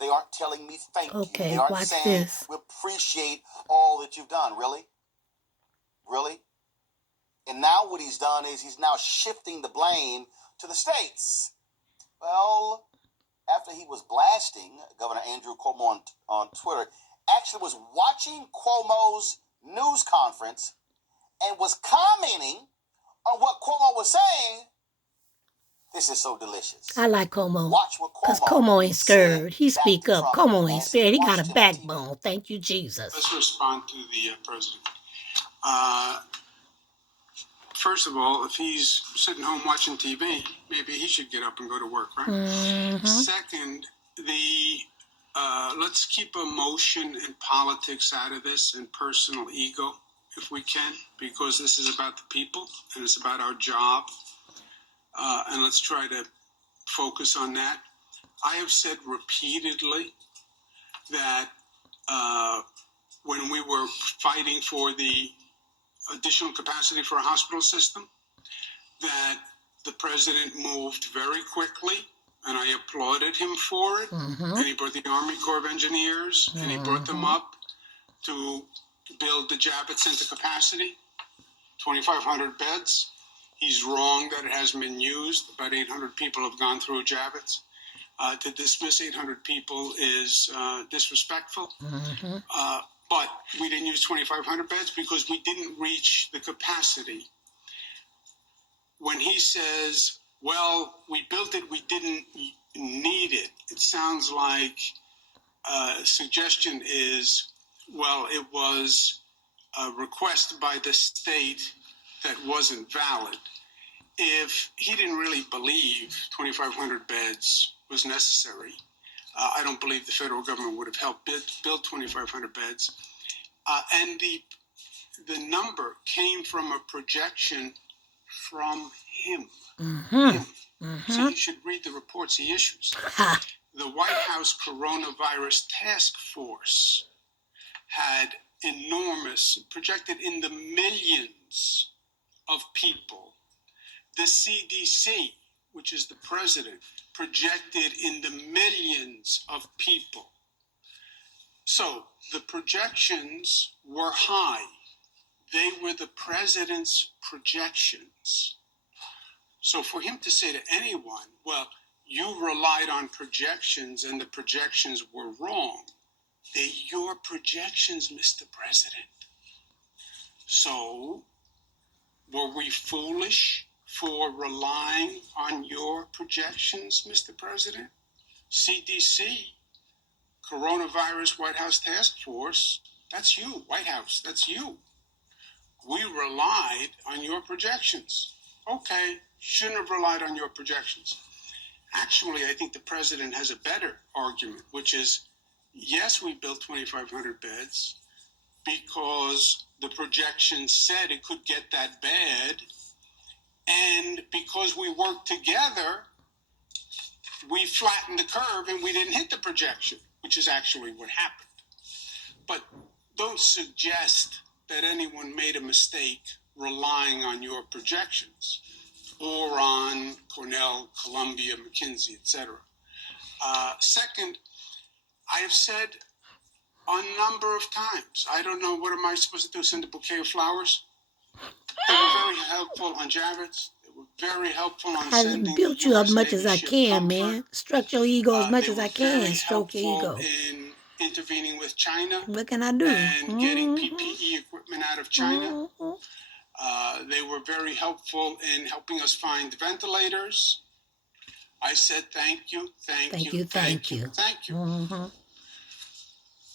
They aren't telling me thank you. Okay, They aren't watch saying this. we appreciate all that you've done. Really? Really? And now what he's done is he's now shifting the blame to the states. Well, after he was blasting Governor Andrew Cuomo on Twitter, actually was watching Cuomo's news conference and was commenting on what Cuomo was saying. This is so delicious. I like Cuomo. Watch what Because Cuomo Cuomo ain't scared. He back speak to up. Trump Cuomo ain't as scared. He got a watched him on TV. backbone. Thank you, Jesus. Let's respond to the president. First of all, if he's sitting home watching TV, maybe he should get up and go to work, right? Mm-hmm. Second, let's keep emotion and politics out of this and personal ego if we can, because this is about the people and it's about our job. And let's try to focus on that. I have said repeatedly that when we were fighting for the additional capacity for a hospital system, that the president moved very quickly, and I applauded him for it. Mm-hmm. And he brought the Army Corps of Engineers, and he brought them up to build the Javits into capacity, 2,500 beds. He's wrong that it hasn't been used. About 800 people have gone through Javits. To dismiss 800 people is disrespectful. Mm-hmm. But we didn't use 2,500 beds because we didn't reach the capacity. When he says, well, we built it, we didn't need it, it sounds like suggestion is, well, it was a request by the state that wasn't valid. If he didn't really believe 2,500 beds was necessary, I don't believe the federal government would have helped build 2,500 beds. And the number came from a projection from him. Mm-hmm. Him. Mm-hmm. So you should read the reports he issues. Ha. The White House Coronavirus Task Force had enormous, projected in the millions of people. The CDC, which is the president, projected in the millions of people. So the projections were high. They were the president's projections. So for him to say to anyone, well, you relied on projections and the projections were wrong, they're your projections, Mr. President. So were we foolish for relying on your projections, Mr. President? CDC, Coronavirus White House Task Force, that's you, White House, that's you. We relied on your projections. Okay, shouldn't have relied on your projections. Actually, I think the president has a better argument, which is, yes, we built 2,500 beds because the projections said it could get that bad. And because we worked together, we flattened the curve and we didn't hit the projection, which is actually what happened. But don't suggest that anyone made a mistake relying on your projections or on Cornell, Columbia, McKinsey, etc. Second, I have said a number of times, I don't know, what am I supposed to do, send a bouquet of flowers? They were very helpful on Javits. They were very helpful on sending I built you up as much as I can, man. Stretch your ego as much as I can. Stroke your ego. In intervening with China. What can I do? And getting PPE equipment out of China. They were very helpful in helping us find ventilators. I said thank you, thank you. Mm-hmm.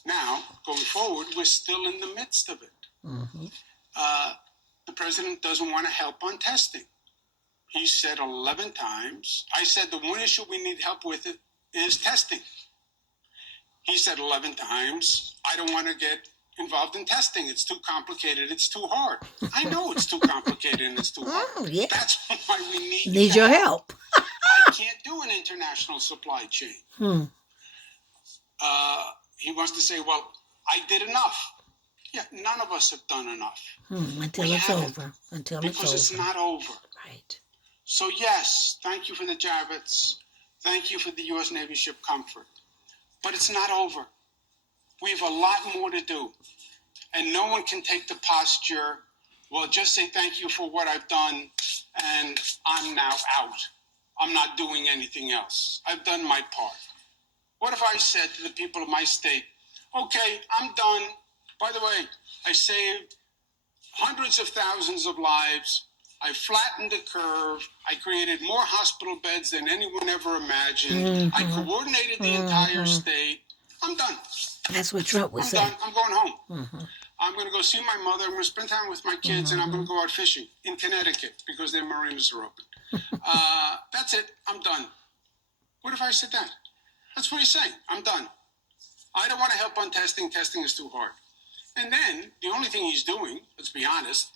Now, going forward, we're still in the midst of it. Mm-hmm. The president doesn't want to help on testing. He said 11 times. I said the one issue we need help with is testing. He said 11 times, I don't want to get involved in testing. It's too complicated. It's too hard. I know it's too complicated and it's too hard. Yeah. That's why we need your help. I can't do an international supply chain. He wants to say, well, I did enough. Yeah, none of us have done enough. Until it's over. Because it's not over. Right. So yes, thank you for the Javits. Thank you for the U.S. Navy ship Comfort. But it's not over. We have a lot more to do. And no one can take the posture, well, just say thank you for what I've done, and I'm now out. I'm not doing anything else. I've done my part. What if I said to the people of my state, okay, I'm done. By the way, I saved hundreds of thousands of lives. I flattened the curve. I created more hospital beds than anyone ever imagined. I coordinated the entire state. I'm done. That's what Trump would say. I'm done. I'm going home. I'm going to go see my mother. I'm going to spend time with my kids, and I'm going to go out fishing in Connecticut because their marinas are open. That's it. I'm done. What if I said that? That's what he's saying. I'm done. I don't want to help on testing. Testing is too hard. And then the only thing he's doing, let's be honest,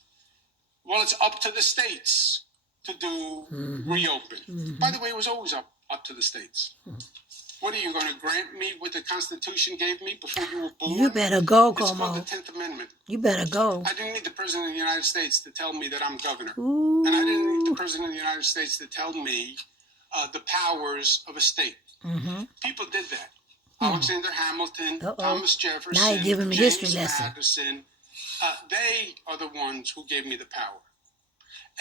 well, it's up to the states to do reopen. By the way, it was always up to the states. What are you going to grant me what the Constitution gave me before you were born? You better go, It's called Cuomo. the 10th Amendment. You better go. I didn't need the President of the United States to tell me that I'm governor. Ooh. And I didn't need the President of the United States to tell me the powers of a state. People did that. Alexander Hamilton, Thomas Jefferson, Now you give him a James history lesson. Madison. They are the ones who gave me the power.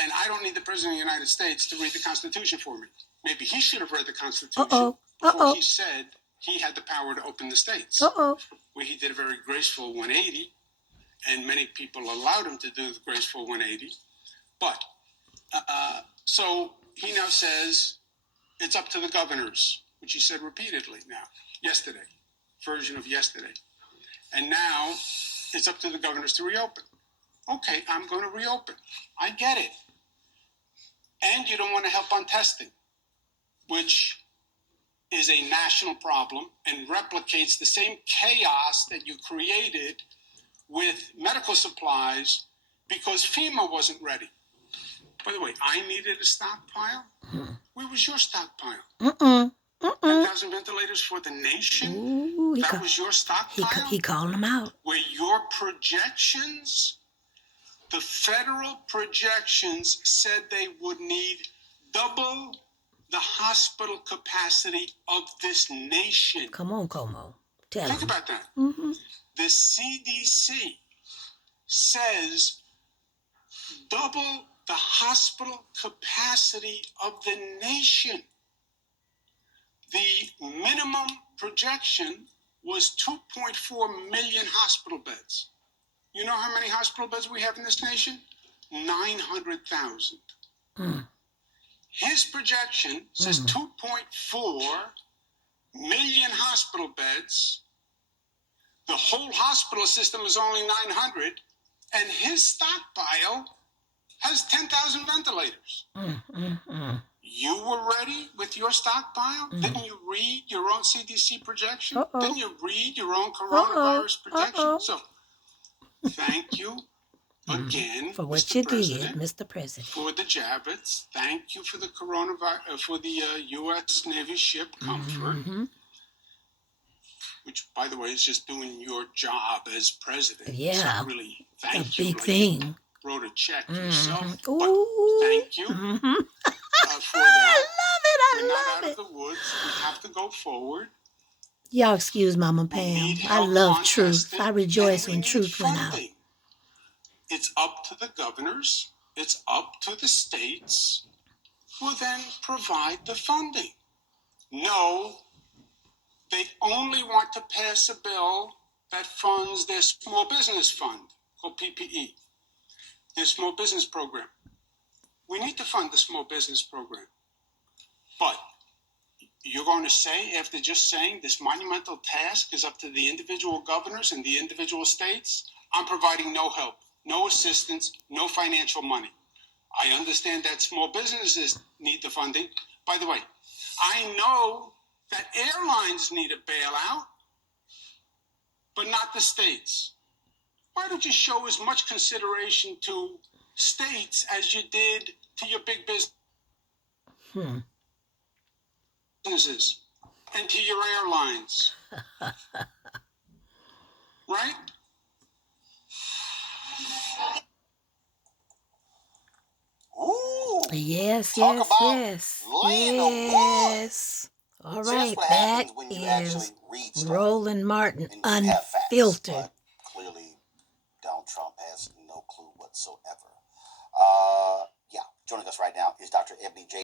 And I don't need the President of the United States to read the Constitution for me. Maybe he should have read the Constitution before he said he had the power to open the states. Where he did a very graceful 180, and many people allowed him to do the graceful 180. But, so he now says it's up to the governors, which he said repeatedly now, yesterday, version of yesterday. And now it's up to the governors to reopen. Okay, I'm going to reopen. I get it. And you don't want to help on testing, which is a national problem and replicates the same chaos that you created with medical supplies because FEMA wasn't ready. By the way, I needed a stockpile. Where was your stockpile? 10,000 ventilators for the nation? Ooh, that was your stockpile? He calling them out. Where your projections, the federal projections said they would need double the hospital capacity of this nation. Come on, Cuomo. Think about that. The CDC says double the hospital capacity of the nation. The minimum projection was 2.4 million hospital beds. You know how many hospital beds we have in this nation? 900,000. His projection says 2.4 million hospital beds. The whole hospital system is only 900, and his stockpile has 10,000 ventilators. You were ready with your stockpile? Didn't you read your own CDC projection? Didn't you read your own coronavirus projection? So, thank you again for what Mr. you President, did, Mr. President. for the Javits. Thank you for the coronavirus, for the U.S. Navy ship Comfort, which, by the way, is just doing your job as president. Yeah, it's not really thank you. Big thing. Wrote a check yourself. Ooh. But thank you for that. We're not out of the woods. We have to go forward. Y'all excuse Mama Pam. I love truth. I rejoice when truth went out. It's up to the governors. It's up to the states who then provide the funding. No, they only want to pass a bill that funds their small business fund called PPE, their small business program. We need to fund the small business program. But you're going to say, after just saying this monumental task is up to the individual governors and the individual states, I'm providing no help, no assistance, no financial money. I understand that small businesses need the funding. By the way, I know that airlines need a bailout, but not the states. Why don't you show as much consideration to states as you did to your big businesses and to your airlines? Right? Ooh. Yes, Talk yes, about yes. laying the wood. Yes. All See, that's right, what that happens when you actually is read stuff Roland Martin, and you have facts. unfiltered. But clearly, Donald Trump has no clue whatsoever. Yeah, joining us right now is Dr. Ebony J.